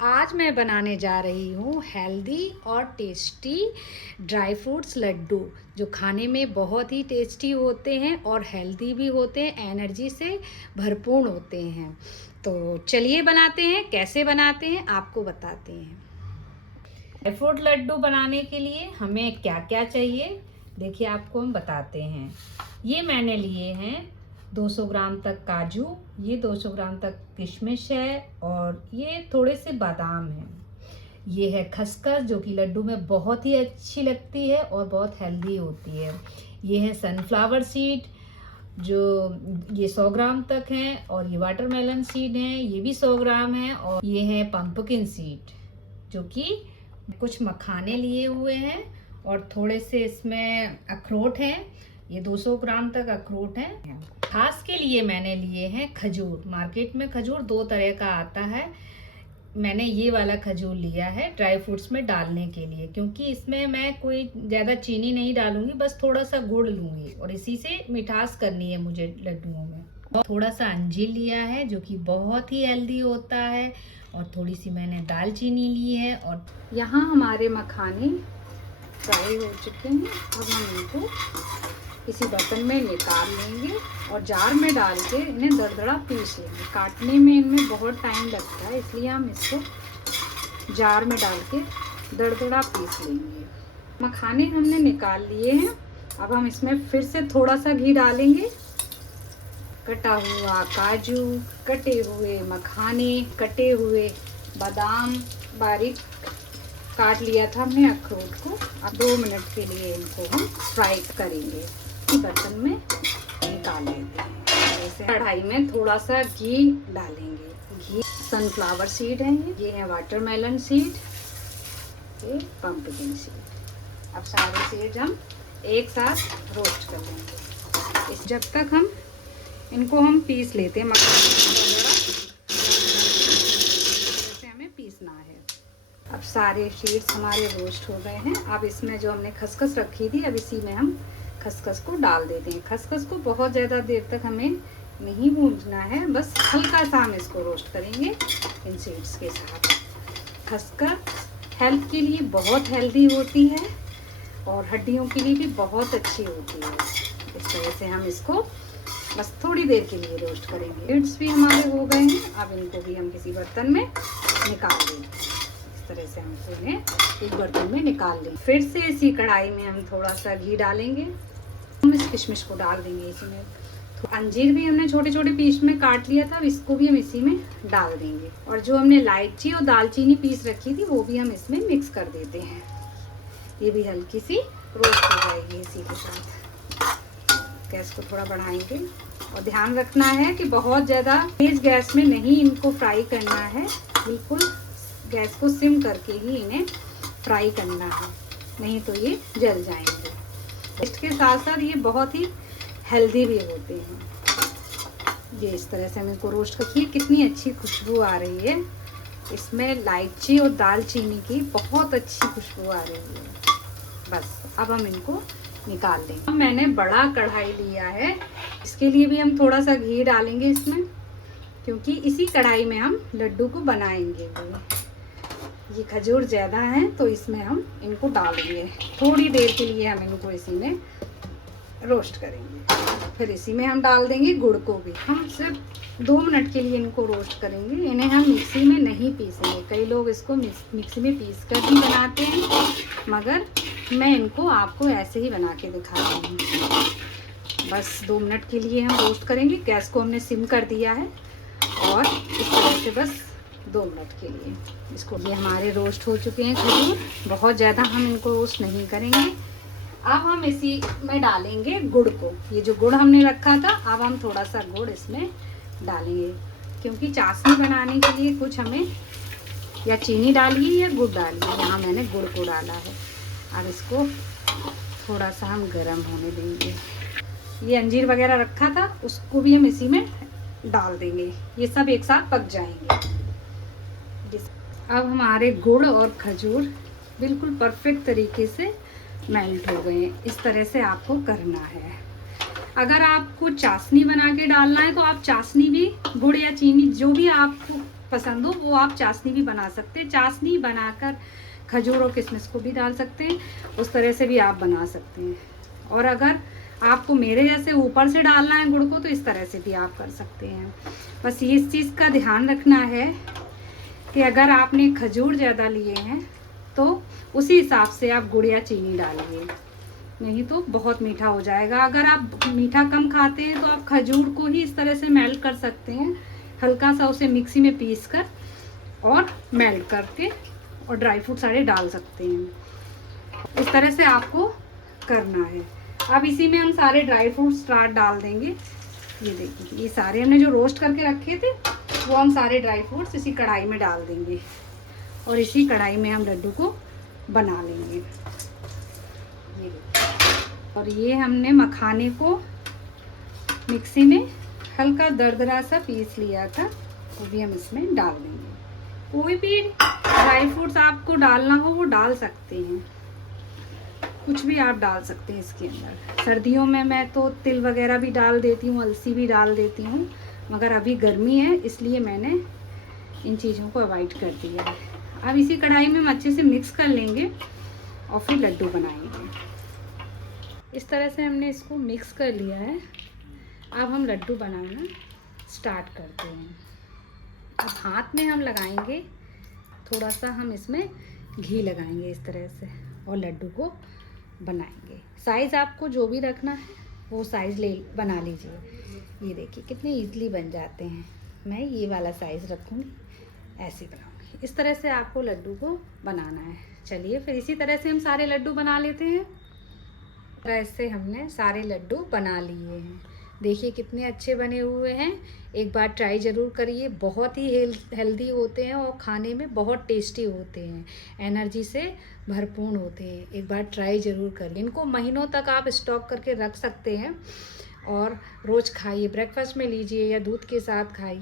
आज मैं बनाने जा रही हूँ हेल्दी और टेस्टी ड्राई फ्रूट्स लड्डू, जो खाने में बहुत ही टेस्टी होते हैं और हेल्दी भी होते हैं, एनर्जी से भरपूर होते हैं। तो चलिए बनाते हैं। कैसे बनाते हैं आपको बताते हैं। ड्राई फ्रूट लड्डू बनाने के लिए हमें क्या क्या चाहिए, देखिए आपको हम बताते हैं। ये मैंने लिए हैं 200 ग्राम तक काजू, ये 200 ग्राम तक किशमिश है और ये थोड़े से बादाम हैं। ये है खसखस, जो कि लड्डू में बहुत ही अच्छी लगती है और बहुत हेल्दी होती है। ये है सनफ्लावर सीड, जो ये 100 ग्राम तक हैं, और ये वाटरमेलन सीड हैं, ये भी 100 ग्राम है। और ये है पंपकिन सीड, जो कि कुछ मखाने लिए हुए हैं, और थोड़े से इसमें अखरोट हैं। ये 200 ग्राम तक अखरोट हैं। खास के लिए मैंने लिए हैं खजूर। मार्केट में खजूर दो तरह का आता है, मैंने ये वाला खजूर लिया है ड्राई फ्रूट्स में डालने के लिए, क्योंकि इसमें मैं कोई ज़्यादा चीनी नहीं डालूंगी, बस थोड़ा सा गुड़ लूंगी और इसी से मिठास करनी है मुझे लड्डुओं में। और थोड़ा सा अंजीर लिया है, जो कि बहुत ही हेल्दी होता है, और थोड़ी सी मैंने दालचीनी ली है। और यहाँ हमारे मखाने फ्राई हो चुके हैं। अब हम इनको किसी बर्तन में निकाल लेंगे और जार में डाल के इन्हें दरदरा पीस लेंगे। काटने में इनमें बहुत टाइम लगता है, इसलिए हम इसको जार में डाल के दरदरा पीस लेंगे। मखाने हमने निकाल लिए हैं। अब हम इसमें फिर से थोड़ा सा घी डालेंगे। कटा हुआ काजू, कटे हुए मखाने, कटे हुए बादाम बारीक काट लिया था हमने अखरोट को। अब 2 मिनट के लिए इनको हम फ्राई करेंगे। बर्तन में निकाल लेते हैं। जैसे कढ़ाई में थोड़ा सा घी डालेंगे। घी सनफ्लावर सीड है, ये है वाटरमेलन सीड, ये पंपकिन सीड। अब सारे सीड हम एक साथ रोस्ट कर लेंगे। जब तक हम इनको पीस लेते हैं, जैसे हमें पीसना है। अब सारे सीड्स हमारे रोस्ट हो गए हैं। अब इसमें जो हमने खसखस रखी थी, अब इसी में हम खसखस को डाल देते हैं। खसखस को बहुत ज़्यादा देर तक हमें नहीं भूनना है, बस हल्का सा हम इसको रोस्ट करेंगे इन सीड्स के साथ। खसखस हेल्थ के लिए बहुत हेल्दी होती है और हड्डियों के लिए भी बहुत अच्छी होती है। इस तरह से हम इसको बस थोड़ी देर के लिए रोस्ट करेंगे। सीड्स भी हमारे हो गए हैं। अब इनको भी हम किसी बर्तन में निकाल देंगे। इस तरह से हम इन्हें एक बर्तन में निकाल लें। फिर से इसी कढ़ाई में हम थोड़ा सा घी डालेंगे। हम इस किशमिश को डाल देंगे इसमें। तो अंजीर भी हमने छोटे छोटे पीस में काट लिया था, अब इसको भी हम इसी में डाल देंगे। और जो हमने इलायची और दालचीनी पीस रखी थी, वो भी हम इसमें मिक्स कर देते हैं। ये भी हल्की सी रोस्ट हो जाएगी इसी के साथ। गैस को थोड़ा बढ़ाएंगे और ध्यान रखना है कि बहुत ज़्यादा तेज गैस में नहीं इनको फ्राई करना है, बिल्कुल गैस को सिम करके ही इन्हें फ्राई करना है, नहीं तो ये जल जाएंगे। इसके साथ साथ ये बहुत ही हेल्दी भी होते हैं। ये इस तरह से हम इनको रोस्ट करके, कितनी अच्छी खुशबू आ रही है इसमें, इलायची और दालचीनी की बहुत अच्छी खुशबू आ रही है। बस अब हम इनको निकाल लेंगे। अब मैंने बड़ा कढ़ाई लिया है, इसके लिए भी हम थोड़ा सा घी डालेंगे इसमें, क्योंकि इसी कढ़ाई में हम लड्डू को बनाएंगे। ये खजूर ज़्यादा है तो इसमें हम इनको डालेंगे। थोड़ी देर के लिए हम इनको इसी में रोस्ट करेंगे। फिर इसी में हम डाल देंगे गुड़ को भी। हम सिर्फ 2 मिनट के लिए इनको रोस्ट करेंगे। इन्हें हम मिक्सी में नहीं पीसेंगे। कई लोग इसको मिक्सी में पीस कर भी बनाते हैं, मगर मैं इनको आपको ऐसे ही बना के दिखा रही हूँ। बस 2 मिनट के लिए हम रोस्ट करेंगे। गैस को हमने सिम कर दिया है और इस तरह से बस 2 मिनट के लिए इसको। ये हमारे रोस्ट हो चुके हैं खजूर, बहुत ज़्यादा हम इनको रोस्ट नहीं करेंगे। अब हम इसी में डालेंगे गुड़ को। ये जो गुड़ हमने रखा था, अब हम थोड़ा सा गुड़ इसमें डालेंगे, क्योंकि चाशनी बनाने के लिए कुछ हमें या चीनी डालिए या गुड़ डालिए। यहाँ मैंने गुड़ को डाला है। अब इसको थोड़ा सा हम गर्म होने देंगे। ये अंजीर वगैरह रखा था, उसको भी हम इसी में डाल देंगे। ये सब एक साथ पक जाएंगे। अब हमारे गुड़ और खजूर बिल्कुल परफेक्ट तरीके से मेल्ट हो गए। इस तरह से आपको करना है। अगर आपको चाशनी बना के डालना है तो आप चाशनी भी, गुड़ या चीनी जो भी आपको पसंद हो वो आप चाशनी भी बना सकते हैं। चाशनी बनाकर खजूर और किशमिश को भी डाल सकते हैं, उस तरह से भी आप बना सकते हैं। और अगर आपको मेरे जैसे ऊपर से डालना है गुड़ को तो इस तरह से भी आप कर सकते हैं। बस ये इस चीज़ का ध्यान रखना है कि अगर आपने खजूर ज़्यादा लिए हैं तो उसी हिसाब से आप गुड़ या चीनी डालिए, नहीं तो बहुत मीठा हो जाएगा। अगर आप मीठा कम खाते हैं तो आप खजूर को ही इस तरह से मेल्ट कर सकते हैं, हल्का सा उसे मिक्सी में पीस कर और मेल्ट करके और ड्राई फ्रूट सारे डाल सकते हैं। इस तरह से आपको करना है। अब इसी में हम सारे ड्राई फ्रूट्स डाल देंगे। ये देखिए, ये सारे हमने जो रोस्ट करके रखे थे वो हम सारे ड्राई फ्रूट्स इसी कढ़ाई में डाल देंगे और इसी कढ़ाई में हम लड्डू को बना लेंगे। ये देखिए, और ये हमने मखाने को मिक्सी में हल्का दरदरा सा पीस लिया था, वो भी हम इसमें डाल देंगे। कोई भी ड्राई फ्रूट्स आपको डालना हो वो डाल सकते हैं, कुछ भी आप डाल सकते हैं इसके अंदर। सर्दियों में मैं तो तिल वगैरह भी डाल देती हूँ, अलसी भी डाल देती हूँ, मगर अभी गर्मी है इसलिए मैंने इन चीज़ों को अवॉइड कर दिया है। अब इसी कढ़ाई में हम अच्छे से मिक्स कर लेंगे और फिर लड्डू बनाएंगे। इस तरह से हमने इसको मिक्स कर लिया है। अब हम लड्डू बनाना स्टार्ट करते हैं। अब हाथ में हम लगाएंगे, थोड़ा सा हम इसमें घी लगाएंगे इस तरह से और लड्डू को बनाएंगे। साइज़ आपको जो भी रखना है वो साइज़ बना लीजिए। ये देखिए कितने ईज़िली बन जाते हैं। मैं ये वाला साइज़ रखूँगी, ऐसे बनाऊँगी। इस तरह से आपको लड्डू को बनाना है। चलिए फिर इसी तरह से हम सारे लड्डू बना लेते हैं। इस तरह से हमने सारे लड्डू बना लिए हैं। देखिए कितने अच्छे बने हुए हैं। एक बार ट्राई ज़रूर करिए, बहुत ही हेल्दी होते हैं और खाने में बहुत टेस्टी होते हैं, एनर्जी से भरपूर होते हैं। एक बार ट्राई ज़रूर करिए। इनको महीनों तक आप स्टॉक करके रख सकते हैं और रोज़ खाइए, ब्रेकफास्ट में लीजिए या दूध के साथ खाइए,